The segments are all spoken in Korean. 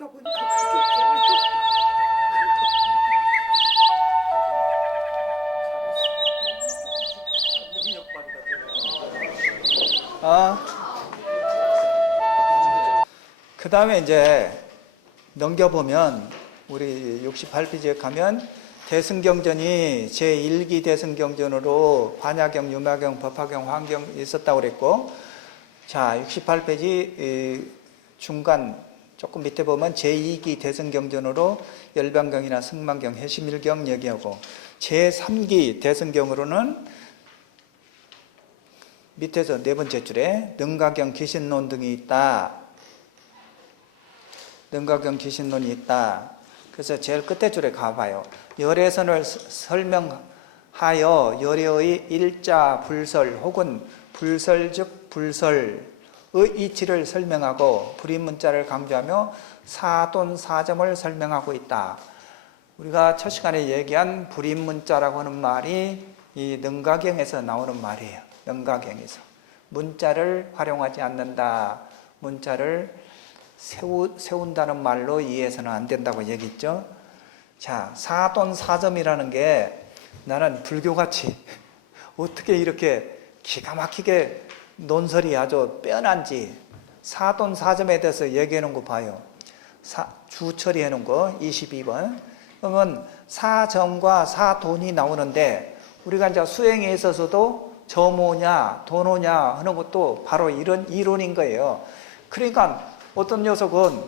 하다 보니까 그게 그 다음에 이제 넘겨보면 우리 68페이지에 가면 대승경전이 제1기 대승경전으로 반야경, 유마경, 법화경, 환경이 있었다고 그랬고, 자 68페이지 중간 조금 밑에 보면 제2기 대승경전으로 열반경이나 승만경, 해심일경 얘기하고, 제3기 대승경으로는 밑에서 네 번째 줄에 능가경, 기신론 등이 있다. 능가경, 기신론이 있다. 그래서 제일 끝에 줄에 가봐요. 열애선을 설명하여 열애의 일자 불설 혹은 불설즉 불설의 이치를 설명하고 불임문자를 강조하며 사돈 사점을 설명하고 있다. 우리가 첫 시간에 얘기한 불임문자라고 하는 말이 이 능가경에서 나오는 말이에요. 능가경에서 문자를 활용하지 않는다. 문자를 세운다는 말로 이해해서는 안 된다고 얘기했죠. 자, 사돈 사점이라는 게 나는 불교같이 어떻게 이렇게 기가 막히게 논설이 아주 뼈난지 사돈 사점에 대해서 얘기해 놓은 거 봐요. 주처리해 놓은 거 22번. 그러면 사점과 사돈이 나오는데 우리가 이제 수행에 있어서도 점오냐 돈오냐 하는 것도 바로 이런 이론인 거예요. 그러니까 어떤 녀석은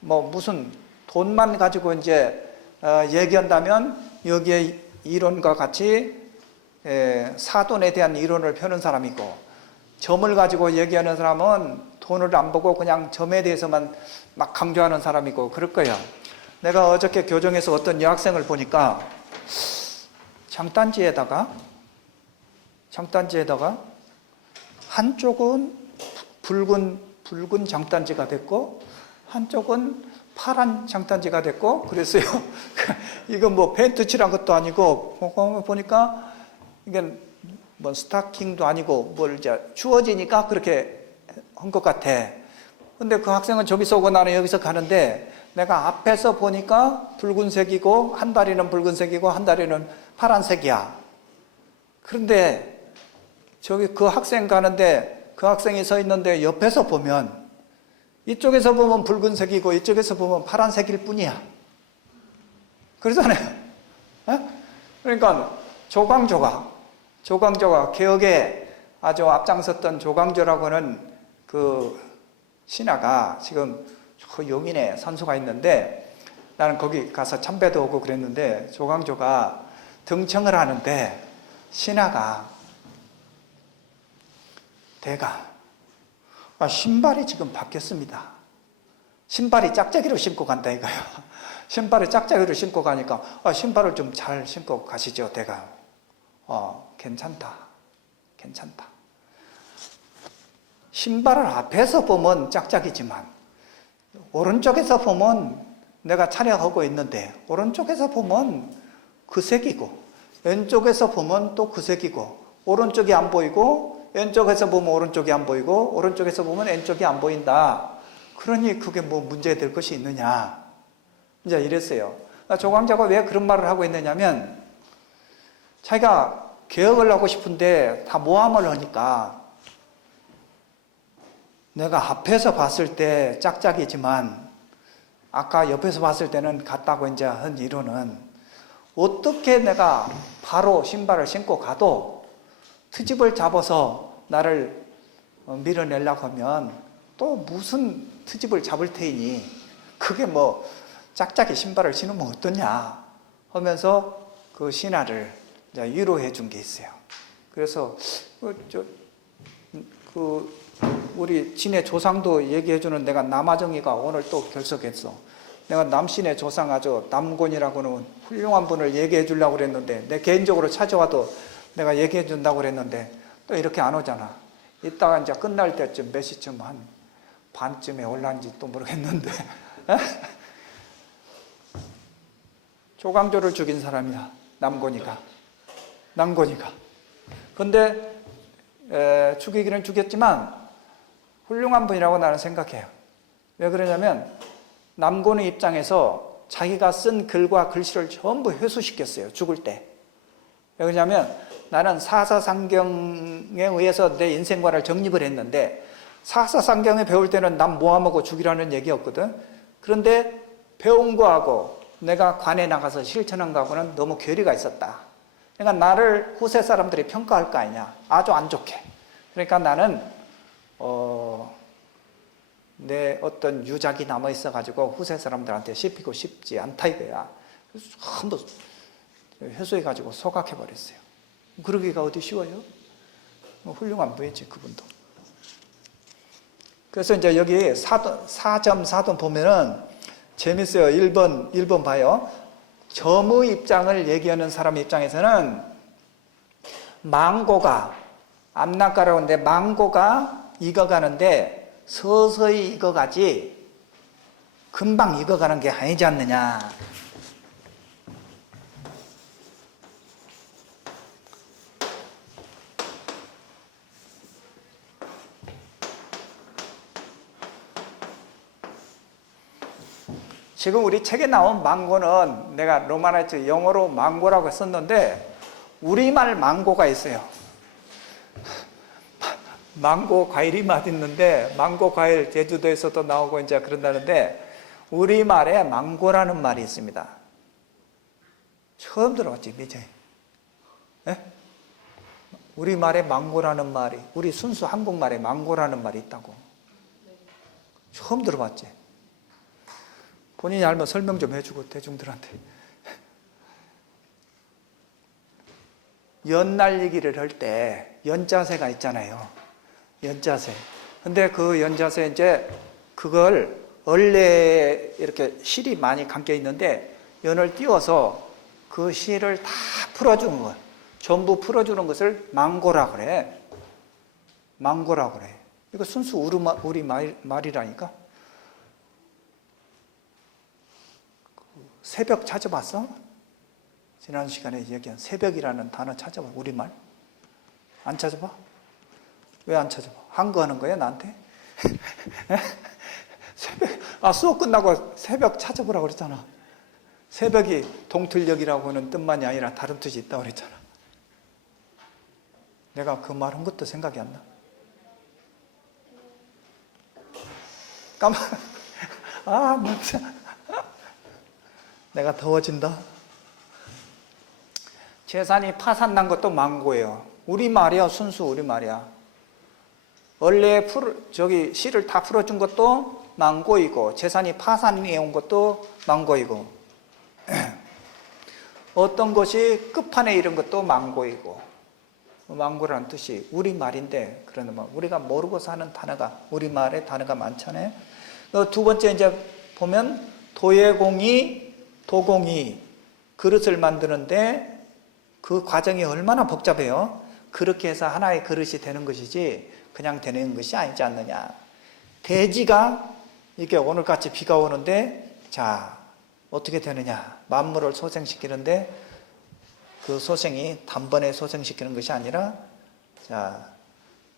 뭐 무슨 돈만 가지고 이제 얘기한다면 여기에 이론과 같이 사돈에 대한 이론을 펴는 사람이고, 점을 가지고 얘기하는 사람은 돈을 안 보고 그냥 점에 대해서만 막 강조하는 사람이고 그럴 거야. 내가 어저께 교정에서 어떤 여학생을 보니까 장단지에다가 한쪽은 붉은 장단지가 됐고 한쪽은 파란 장단지가 됐고 그랬어요. 이거 뭐 페인트 칠한 것도 아니고 보니까 이게 뭐 스타킹도 아니고 뭘 이제 추워지니까 그렇게 한 것 같아. 근데 그 학생은 저기서 오고 나는 여기서 가는데 내가 앞에서 보니까 붉은색이고 한 다리는 붉은색이고 한 다리는 파란색이야. 그런데 저기 그 학생 가는데 그 학생이 서 있는데 옆에서 보면 이쪽에서 보면 붉은색이고 이쪽에서 보면 파란색일 뿐이야. 그러잖아요. 그러니까 조광조가 개혁에 아주 앞장섰던 조광조라고 하는 그 신하가 지금 저 용인에 산소가 있는데 나는 거기 가서 참배도 오고 그랬는데 조광조가 등청을 하는데 신하가 대가 신발이 지금 바뀌었습니다. 신발이 짝짝이로 신고 간다 이거야. 신발을 짝짝이로 신고 가니까 신발을 좀 잘 신고 가시죠 대가. 괜찮다. 신발을 앞에서 보면 짝짝이지만 오른쪽에서 보면 내가 촬영하고 있는데 오른쪽에서 보면 그 색이고 왼쪽에서 보면 또 그 색이고 오른쪽이 안 보이고 왼쪽에서 보면 오른쪽이 안 보이고 오른쪽에서 보면 왼쪽이 안 보인다. 그러니 그게 뭐 문제될 것이 있느냐 이제 이랬어요. 조광조가 왜 그런 말을 하고 있느냐면 자기가 개혁을 하고 싶은데 다 모함을 하니까 내가 앞에서 봤을 때 짝짝이지만 아까 옆에서 봤을 때는 같다고 이제 한 이론은 어떻게 내가 바로 신발을 신고 가도 트집을 잡아서 나를 밀어내려고 하면 또 무슨 트집을 잡을 테이니 그게 뭐 짝짝이 신발을 신으면 어떠냐 하면서 그 신하를 이제 위로해 준 게 있어요. 그래서 우리 진의 조상도 얘기해 주는 내가 남아정이가 오늘 또 결석했어. 내가 남신의 조상 아주 남곤이라고 하는 훌륭한 분을 얘기해 주려고 그랬는데 내 개인적으로 찾아와도 내가 얘기해 준다고 그랬는데 또 이렇게 안 오잖아. 이따가 이제 끝날 때쯤 몇 시쯤 한 반쯤에 올라온지 또 모르겠는데 조광조를 죽인 사람이야. 남곤이가. 근데 죽이기는 죽였지만 훌륭한 분이라고 나는 생각해요. 왜 그러냐면 남고는 입장에서 자기가 쓴 글과 글씨를 전부 회수시켰어요. 죽을 때. 왜냐하면 나는 사사상경에 의해서 내 인생관을 정립을 했는데 사사상경에 배울 때는 남 모함하고 죽이라는 얘기였거든. 그런데 배운 거하고 내가 관에 나가서 실천한 거하고는 너무 괴리가 있었다. 그러니까 나를 후세 사람들이 평가할 거 아니냐. 아주 안 좋게. 그러니까 나는 내 어떤 유작이 남아 있어가지고 후세 사람들한테 씹히고 싶지 않다 이거야. 그래서 전부 회수해가지고 소각해버렸어요. 그러기가 어디 쉬워요? 훌륭한 분이지 그분도. 그래서 이제 여기 4.4돈 보면은 재밌어요. 1번 봐요. 점의 입장을 얘기하는 사람 입장에서는 망고가 앞날가라고 하는데 망고가 익어가는데 서서히 익어가지 금방 익어가는 게 아니지 않느냐. 지금 우리 책에 나온 망고는 내가 로마나이트 영어로 망고라고 썼는데 우리말 망고가 있어요. 망고 과일이 맛있는데 망고 과일 제주도에서도 나오고 이제 그런다는데 우리말에 망고라는 말이 있습니다. 처음 들어봤지, 미제? 우리말에 망고라는 말이, 우리 순수 한국말에 망고라는 말이 있다고. 처음 들어봤지? 본인이 알면 설명 좀 해주고 대중들한테. 연 날리기를 할 때 연자세가 있잖아요. 연자세. 근데 그 연자세 이제 그걸 원래 이렇게 실이 많이 감겨 있는데 연을 띄워서 그 실을 다 풀어주는 거예요. 전부 풀어주는 것을 망고라 그래. 망고라 그래. 이거 순수 우리 말이라니까. 새벽 찾아봤어? 지난 시간에 얘기한 새벽이라는 단어 찾아봐. 우리말? 안 찾아봐? 왜 안 찾아봐? 한거하는 거야 나한테? 새벽, 수업 끝나고 새벽 찾아보라고 그랬잖아. 새벽이 동틀녘이라고 하는 뜻만이 아니라 다른 뜻이 있다고 그랬잖아. 내가 그 말 한 것도 생각이 안 나. 맞아. 내가 더워진다. 재산이 파산난 것도 망고예요. 우리말이야, 순수 우리말이야. 원래 실을 다 풀어준 것도 망고이고, 재산이 파산이 온 것도 망고이고, 어떤 것이 끝판에 이른 것도 망고이고, 망고라는 뜻이 우리말인데, 그러나 우리가 모르고 사는 단어가, 우리말에 단어가 많잖아요. 두 번째 이제 보면, 도공이 그릇을 만드는데 그 과정이 얼마나 복잡해요. 그렇게 해서 하나의 그릇이 되는 것이지 그냥 되는 것이 아니지 않느냐. 돼지가 이렇게 오늘같이 비가 오는데 자 어떻게 되느냐. 만물을 소생시키는데 그 소생이 단번에 소생시키는 것이 아니라 자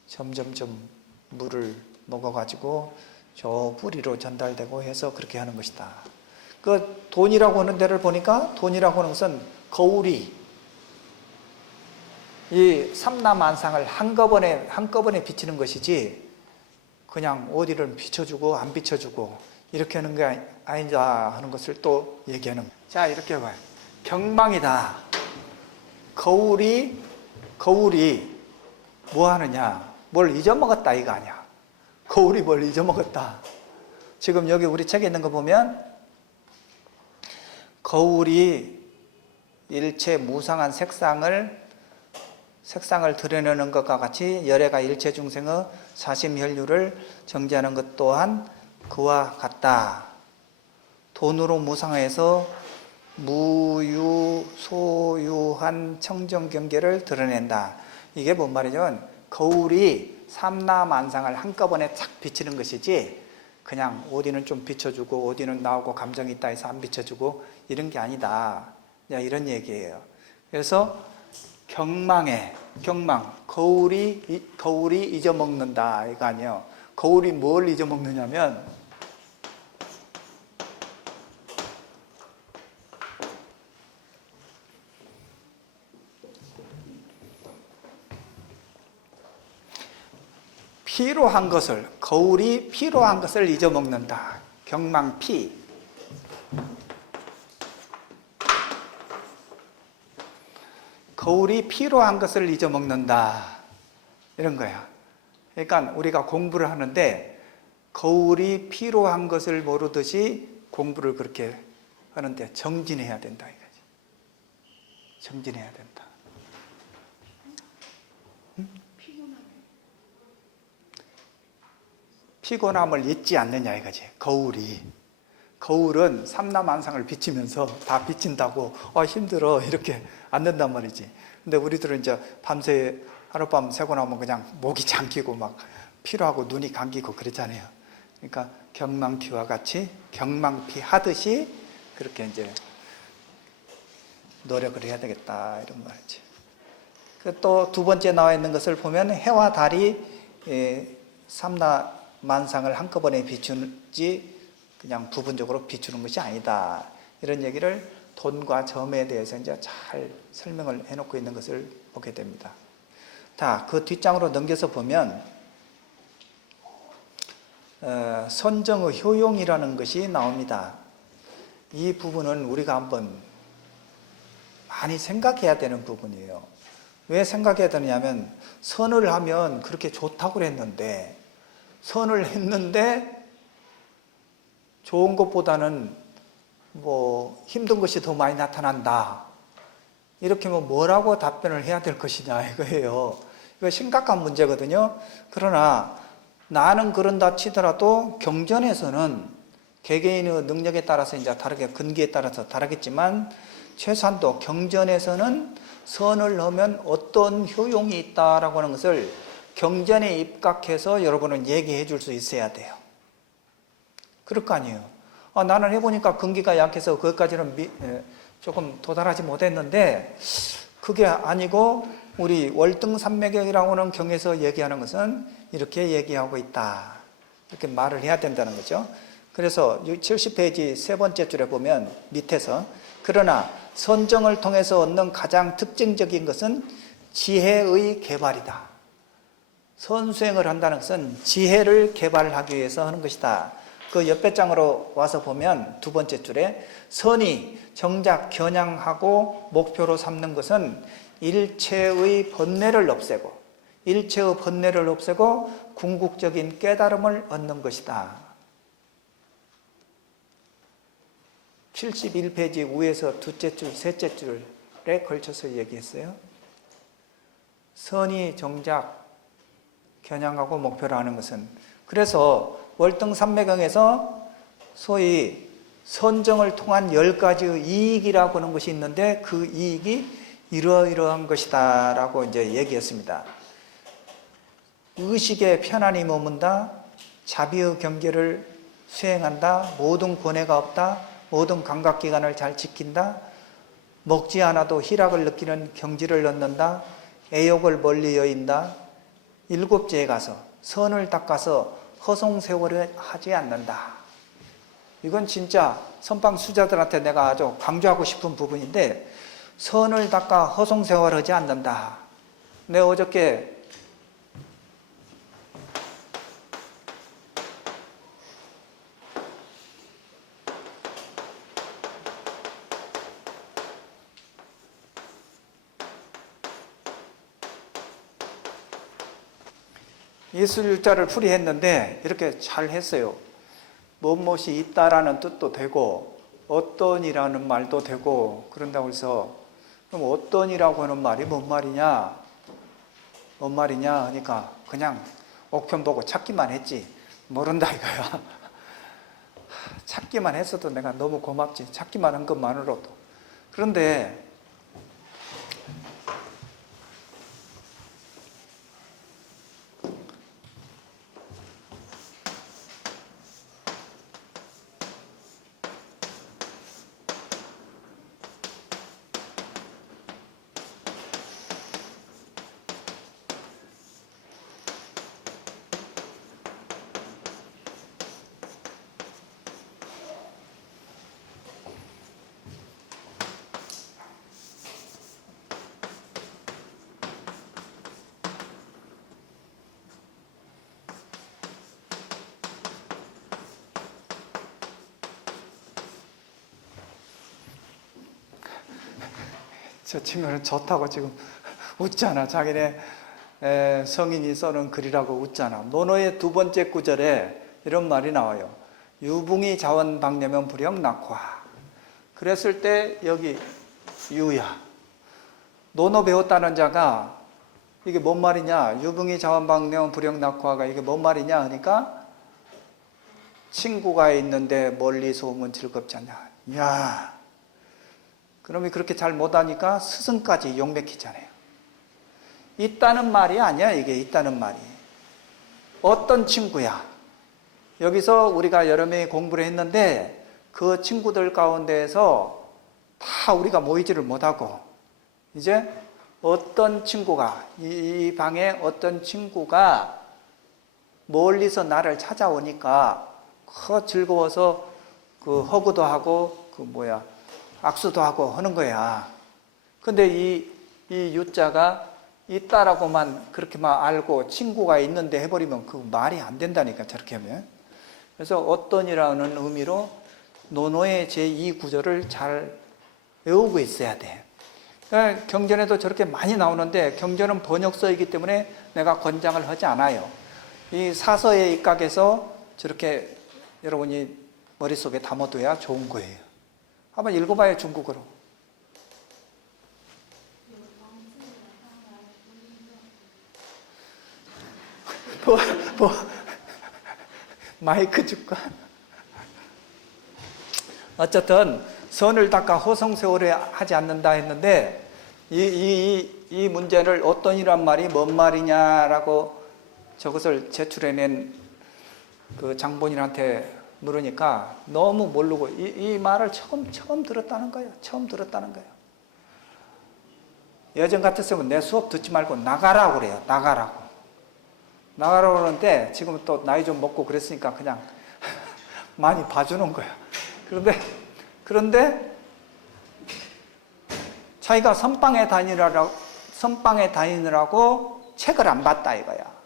점점점 물을 먹어가지고 저 뿌리로 전달되고 해서 그렇게 하는 것이다. 그 돈이라고 하는 데를 보니까 돈이라고 하는 것은 거울이 이 삼라만상을 한꺼번에 비치는 것이지 그냥 어디를 비춰주고 안 비춰주고 이렇게 하는 게 아니다 하는 것을 또 얘기하는 거예요. 자 이렇게 봐요. 경망이다. 거울이 뭐 하느냐. 뭘 잊어먹었다 이거 아니야. 거울이 뭘 잊어먹었다. 지금 여기 우리 책에 있는 거 보면 거울이 일체 무상한 색상을 드러내는 것과 같이 열애가 일체 중생의 사심혈류를 정지하는 것 또한 그와 같다. 돈으로 무상해서 소유한 청정경계를 드러낸다. 이게 뭔 말이죠? 거울이 삼라만상을 한꺼번에 착 비치는 것이지 그냥 어디는 좀 비춰주고 어디는 나오고 감정이 있다 해서 안 비춰주고 이런 게 아니다. 이런 얘기예요. 그래서 경망, 거울이 잊어먹는다 이거 아니에요. 거울이 뭘 잊어먹느냐면 필요한 것을, 거울이 필요한 것을 잊어먹는다. 경망피. 거울이 필요한 것을 잊어먹는다. 이런 거야. 그러니까 우리가 공부를 하는데 거울이 필요한 것을 모르듯이 공부를 그렇게 하는데 정진해야 된다 이거지. 정진해야 된다. 피곤함을 잊지 않느냐 이거지. 거울은 삼라만상을 비치면서 다 비친다고 힘들어 이렇게 안 된단 말이지. 근데 우리들은 이제 밤새 하룻밤 새고 나면 그냥 목이 잠기고 막 피로하고 눈이 감기고 그러잖아요. 그러니까 경망피와 같이 경망피 하듯이 그렇게 이제 노력을 해야 되겠다 이런 말이지. 또 두 번째 나와 있는 것을 보면 해와 달이 삼라만상을 한꺼번에 비추지 그냥 부분적으로 비추는 것이 아니다. 이런 얘기를 돈과 점에 대해서 이제 잘 설명을 해놓고 있는 것을 보게 됩니다. 자, 그 뒷장으로 넘겨서 보면 선정의 효용이라는 것이 나옵니다. 이 부분은 우리가 한번 많이 생각해야 되는 부분이에요. 왜 생각해야 되느냐면 선을 하면 그렇게 좋다고 그랬는데 선을 했는데 좋은 것보다는 뭐 힘든 것이 더 많이 나타난다. 이렇게 뭐라고 답변을 해야 될 것이냐 이거예요. 이거 심각한 문제거든요. 그러나 나는 그런다 치더라도 경전에서는 개개인의 능력에 따라서 이제 다르게 근기에 따라서 다르겠지만 최소한도 경전에서는 선을 하면 어떤 효용이 있다라고 하는 것을 경전에 입각해서 여러분은 얘기해 줄 수 있어야 돼요. 그럴 거 아니에요. 나는 해보니까 근기가 약해서 그것까지는 조금 도달하지 못했는데 그게 아니고 우리 월등산매경이라고 하는 경에서 얘기하는 것은 이렇게 얘기하고 있다. 이렇게 말을 해야 된다는 거죠. 그래서 70페이지 세 번째 줄에 보면 밑에서 그러나 선정을 통해서 얻는 가장 특징적인 것은 지혜의 개발이다. 선수행을 한다는 것은 지혜를 개발하기 위해서 하는 것이다. 그 옆에 장으로 와서 보면 두 번째 줄에 선이 정작 겨냥하고 목표로 삼는 것은 일체의 번뇌를 없애고 궁극적인 깨달음을 얻는 것이다. 71페이지 위에서 두째 줄, 셋째 줄에 걸쳐서 얘기했어요. 선이 정작 겨냥하고 목표로 하는 것은 그래서 월등산매경에서 소위 선정을 통한 10가지의 이익이라고 하는 것이 있는데 그 이익이 이러이러한 것이다 라고 이제 얘기했습니다. 의식에 편안히 머문다, 자비의 경계를 수행한다, 모든 권해가 없다, 모든 감각기관을 잘 지킨다, 먹지 않아도 희락을 느끼는 경지를 얻는다, 애욕을 멀리 여인다, 일곱째에 가서 선을 닦아서 허송세월을 하지 않는다. 이건 진짜 선방 수자들한테 내가 아주 강조하고 싶은 부분인데 선을 닦아 허송세월을 하지 않는다. 내가 어저께 예술일자를 풀이했는데 이렇게 잘 했어요. 무엇이 있다라는 뜻도 되고 어떤이라는 말도 되고 그런다고 해서 그럼 어떤이라고 하는 말이 뭔 말이냐 하니까 그냥 옥편 보고 찾기만 했지 모른다 이거야. 찾기만 했어도 내가 너무 고맙지. 찾기만 한 것만으로도. 그런데 저 친구는 좋다고 지금 웃잖아. 자기네 성인이 써는 글이라고 웃잖아. 논어의 두 번째 구절에 이런 말이 나와요. 유붕이 자원박려면 불영 낙화. 그랬을 때 여기 유야. 논어 배웠다는 자가 이게 뭔 말이냐? 유붕이 자원박려면 불영 낙화가 이게 뭔 말이냐? 하니까 친구가 있는데 멀리서 오면 즐겁지 않냐. 야, 그러면 그렇게 잘 못하니까 스승까지 욕먹히잖아요. 있다는 말이 아니야. 이게 있다는 말이. 어떤 친구야? 여기서 우리가 여러 명이 공부를 했는데 그 친구들 가운데에서 다 우리가 모이지를 못하고 이제 어떤 친구가 이 방에 어떤 친구가 멀리서 나를 찾아오니까 즐거워서 그 허구도 하고 악수도 하고 하는 거야. 근데 이 유자가 있다라고만 그렇게만 알고 친구가 있는데 해버리면 그 말이 안 된다니까, 저렇게 하면. 그래서 어떤이라는 의미로 논어의 제2구절을 잘 외우고 있어야 돼. 그러니까 경전에도 저렇게 많이 나오는데 경전은 번역서이기 때문에 내가 권장을 하지 않아요. 이 사서의 입각에서 저렇게 여러분이 머릿속에 담아둬야 좋은 거예요. 한번 읽어봐요, 중국어로. 마이크 줄까? 어쨌든 선을 닦아 호성세월에 하지 않는다 했는데 이 문제를 어떤이란 말이 뭔 말이냐라고 저것을 제출해낸 그 장본인한테 물으니까 너무 모르고 이 말을 처음 들었다는 거예요. 처음 들었다는 거예요. 예전 같았으면 내 수업 듣지 말고 나가라고 그래요. 나가라고 그러는데 지금 또 나이 좀 먹고 그랬으니까 그냥 많이 봐주는 거야. 그런데 자기가 선방에 다니느라고 책을 안 봤다 이거야.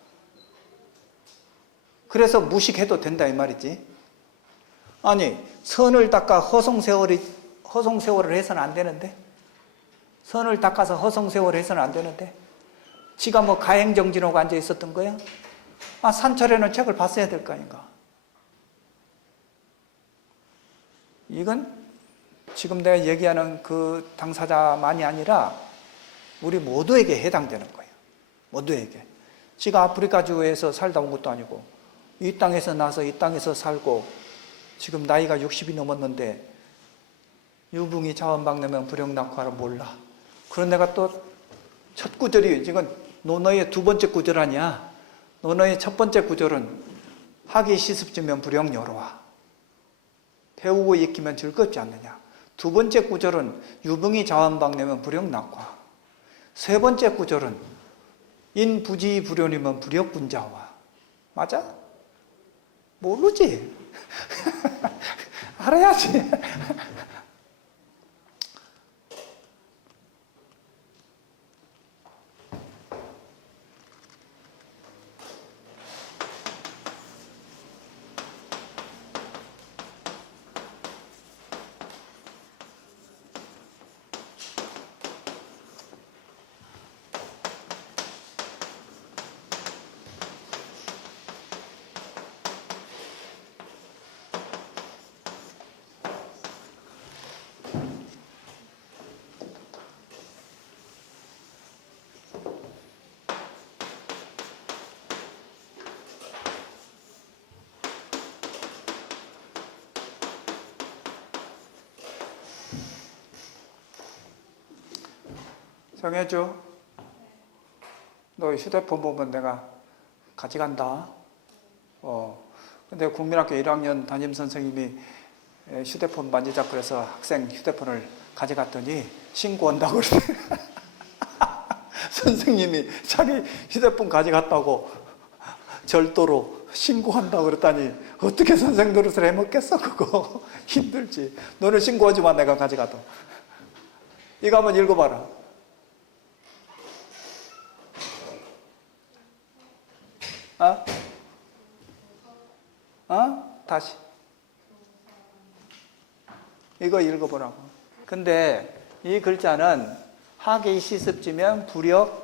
그래서 무식해도 된다 이 말이지. 아니, 선을 닦아 허송세월을 해서는 안 되는데? 선을 닦아서 허송세월을 해서는 안 되는데? 지가 뭐 가행정진하고 앉아 있었던 거야? 산철에는 책을 봤어야 될 거 아닌가? 이건 지금 내가 얘기하는 그 당사자만이 아니라 우리 모두에게 해당되는 거예요. 모두에게. 지가 아프리카주에서 살다 온 것도 아니고 이 땅에서 나서 이 땅에서 살고 지금 나이가 60이 넘었는데 유붕이 자원박려면 불영낙화를 몰라. 그런 내가 또 첫 구절이 지금 논어의 두 번째 구절 아니야. 논어의 첫 번째 구절은 학이 시습지면 불영여로와. 배우고 익히면 즐겁지 않느냐. 두 번째 구절은 유붕이 자원박려면 불영낙화. 세 번째 구절은 인부지 불연이면 불역분자와. 맞아? 모르지? 알아야지. 정해줘. 너 휴대폰 보면 내가 가져간다. 근데 국민학교 1학년 담임 선생님이 휴대폰 만지작 그래서 학생 휴대폰을 가져갔더니 신고한다고 그러대. 선생님이 자기 휴대폰 가져갔다고 절도로 신고한다고 그랬더니 어떻게 선생 노릇을 해먹겠어 그거. 힘들지. 너는 신고하지 마 내가 가져가도. 이거 한번 읽어봐라. 다시. 이거 읽어보라고. 근데 이 글자는 학이 시습지면 부력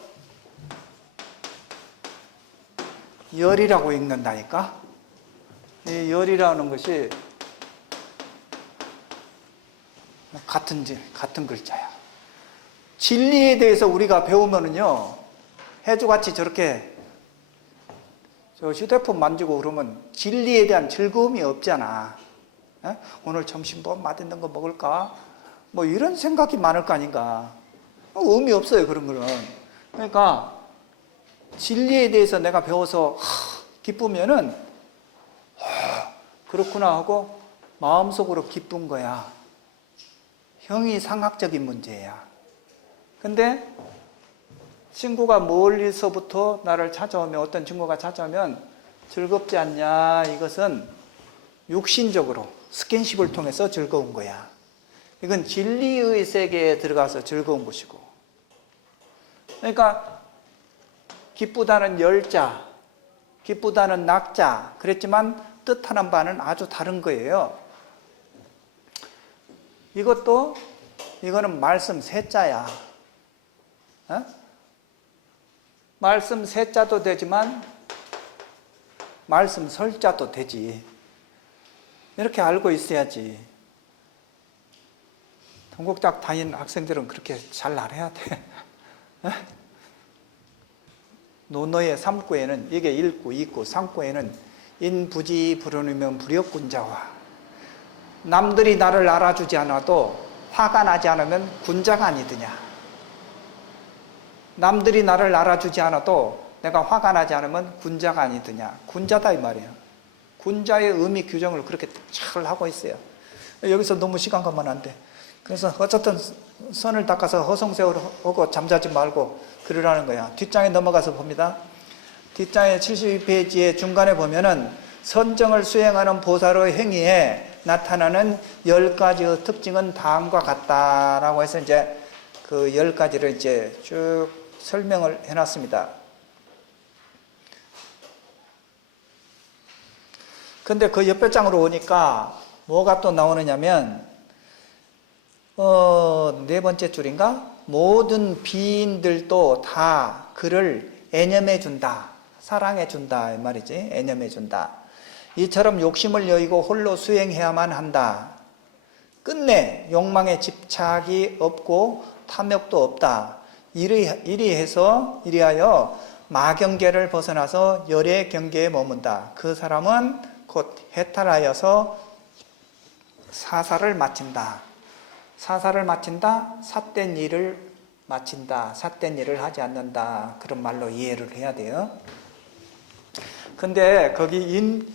열이라고 읽는다니까. 이 열이라는 것이 같은 글자야. 진리에 대해서 우리가 배우면은요, 해주같이 저렇게 저 휴대폰 만지고 그러면 진리에 대한 즐거움이 없잖아. 에? 오늘 점심 뭐 맛있는 거 먹을까? 뭐 이런 생각이 많을 거 아닌가. 의미 없어요, 그런 거는. 그러니까 진리에 대해서 내가 배워서 기쁘면은 그렇구나 하고 마음속으로 기쁜 거야. 형이상학적인 문제야. 근데 친구가 멀리서부터 나를 찾아오면, 어떤 친구가 찾아오면 즐겁지 않냐? 이것은 육신적으로 스킨십을 통해서 즐거운 거야. 이건 진리의 세계에 들어가서 즐거운 것이고. 그러니까 기쁘다는 열자, 기쁘다는 낙자 그랬지만 뜻하는 바는 아주 다른 거예요. 이거는 말씀 세자야. 어? 말씀 세자도 되지만 말씀 설자도 되지. 이렇게 알고 있어야지. 동국대학 다닌 학생들은 그렇게 잘 알아야 돼. 논어의 3구에는 이게 1구, 2구, 3구에는 인부지 불운이면 불역군자화. 남들이 나를 알아주지 않아도 화가 나지 않으면 군자가 아니더냐. 남들이 나를 알아주지 않아도 내가 화가 나지 않으면 군자가 아니더냐. 군자다 이 말이에요. 군자의 의미 규정을 그렇게 잘 하고 있어요. 여기서 너무 시간 가면 안 돼. 그래서 어쨌든 선을 닦아서 허송세월하고 잠자지 말고 그러라는 거야. 뒷장에 넘어가서 봅니다. 뒷장에 72페이지에 중간에 보면은 선정을 수행하는 보살의 행위에 나타나는 10가지의 특징은 다음과 같다라고 해서 이제 그 10가지를 이제 쭉 설명을 해놨습니다. 근데 그 옆에 장으로 오니까 뭐가 또 나오느냐면, 네 번째 줄인가? 모든 비인들도 다 그를 애념해준다. 사랑해준다. 이 말이지. 애념해준다. 이처럼 욕심을 여의고 홀로 수행해야만 한다. 끝내 욕망에 집착이 없고 탐욕도 없다. 이리하여 마경계를 벗어나서 열의 경계에 머문다. 그 사람은 곧 해탈하여서 사사를 마친다. 사사를 마친다. 삿된 일을 마친다. 삿된 일을 하지 않는다. 그런 말로 이해를 해야 돼요. 근데 거기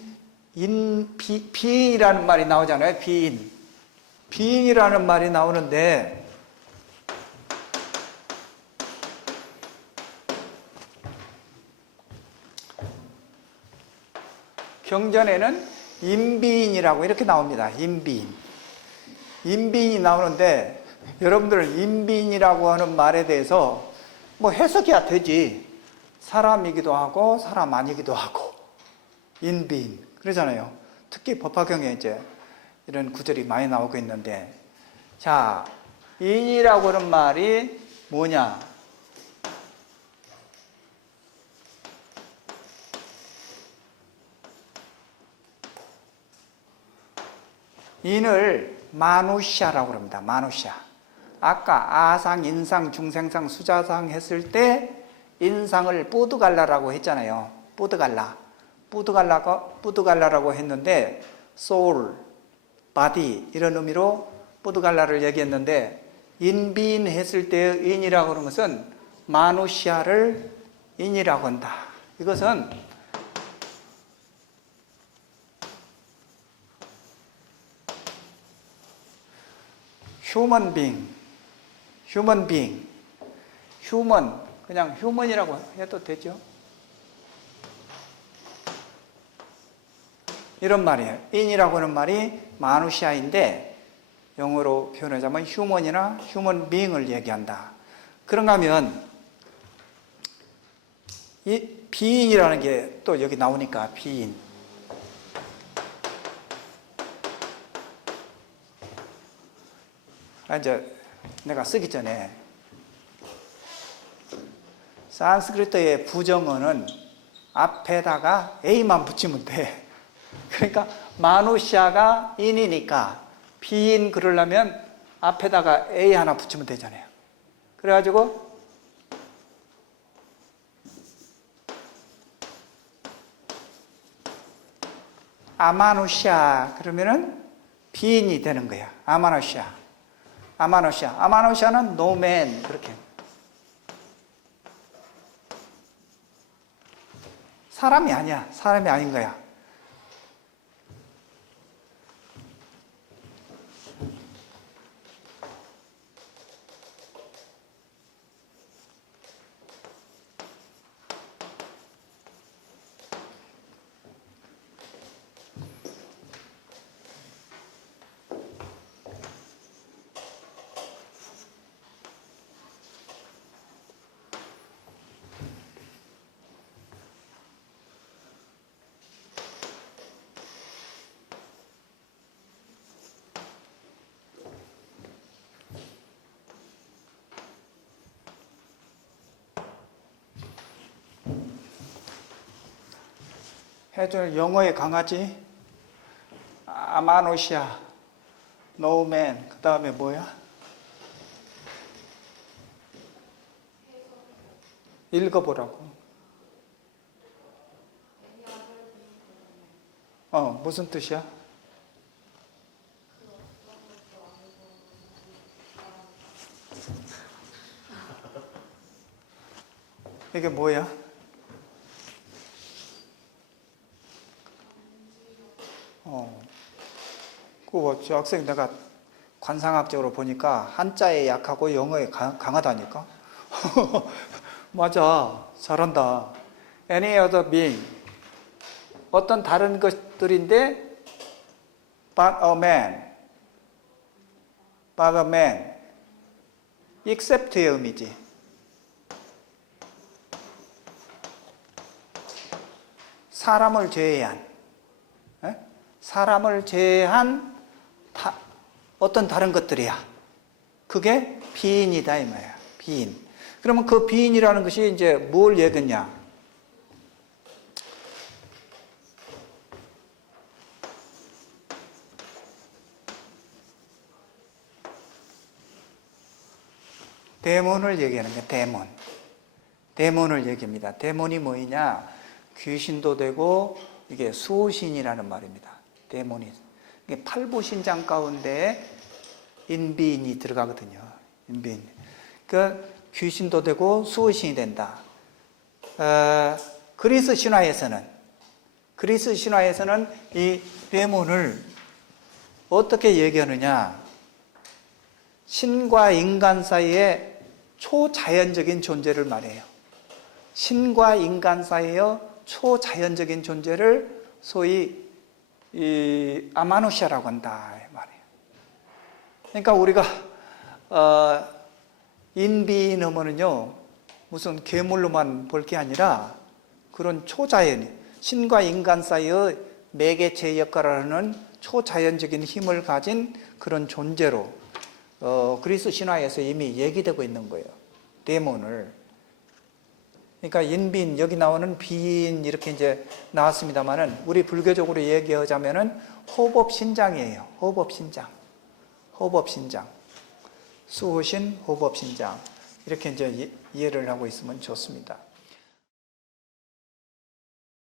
비인이라는 말이 나오잖아요. 비인이라는 말이 나오는데, 경전에는 인비인이라고 이렇게 나옵니다. 인비인이 나오는데, 여러분들 인비인이라고 하는 말에 대해서 뭐 해석이야 되지. 사람이기도 하고 사람 아니기도 하고 인비인 그러잖아요. 특히 법화경에 이제 이런 구절이 많이 나오고 있는데, 자, 인이라고 하는 말이 뭐냐? 인을 마누샤라고 합니다. 마누샤. 아까 아상, 인상, 중생상, 수자상 했을 때 인상을 뿌드갈라라고 했잖아요. 뿌드갈라라고 했는데 soul, body 이런 의미로 뿌드갈라를 얘기했는데, 인비인 했을 때의 인이라고 하는 것은 마누샤를 인이라고 한다. 이것은 human 그냥 human이라고 해도 되죠. 이런 말이에요. in이라고 하는 말이 마누샤인데 영어로 표현하자면 human이나 human being을 얘기한다. 그런가 하면 이 비인이라는 게 또 여기 나오니까 비인. 이제 내가 쓰기 전에 산스크리트의 부정어는 앞에다가 A만 붙이면 돼. 그러니까 마누샤가 인이니까 비인 그러려면 앞에다가 A 하나 붙이면 되잖아요. 그래가지고 아마누샤 그러면은 비인이 되는 거야. 아마누샤. 아마누샤는 no man 그렇게. 사람이 아니야. 사람이 아닌 거야. 해줄 영어의 강아지 아마노시아 노맨 그 다음에 뭐야? 읽어보라고. 무슨 뜻이야? 이게 뭐야? 그 학생 내가 관상학적으로 보니까 한자에 약하고 영어에 강하다니까. 맞아, 잘한다. Any other being, 어떤 다른 것들인데, but a man, except의 의미지. 사람을 제외한, 사람을 제외한 어떤 다른 것들이야. 그게 비인이다 이 말이야. 비인. 그러면 그 비인이라는 것이 이제 뭘 얘기냐? 데몬을 얘기하는 거야. 데몬을 얘기합니다. 데몬이 뭐냐? 귀신도 되고 이게 수호신이라는 말입니다. 데몬이. 이게 팔보신장 가운데 인비인이 들어가거든요. 인비인. 그 귀신도 되고 수호신이 된다. 그리스 신화에서는 이 데몬을 어떻게 얘기하느냐? 신과 인간 사이의 초자연적인 존재를 말해요. 신과 인간 사이의 초자연적인 존재를 소위 이 아마누시아라고 한다 말이에요. 그러니까 우리가 인비인 하면은요 무슨 괴물로만 볼 게 아니라 그런 초자연, 신과 인간 사이의 매개체 역할을 하는 초자연적인 힘을 가진 그런 존재로 그리스 신화에서 이미 얘기되고 있는 거예요. 데몬을. 그러니까 인빈, 여기 나오는 비인 이렇게 이제 나왔습니다만은 우리 불교적으로 얘기하자면은 호법신장이에요. 호법신장. 수호신 호법신장. 이렇게 이제 이해를 하고 있으면 좋습니다.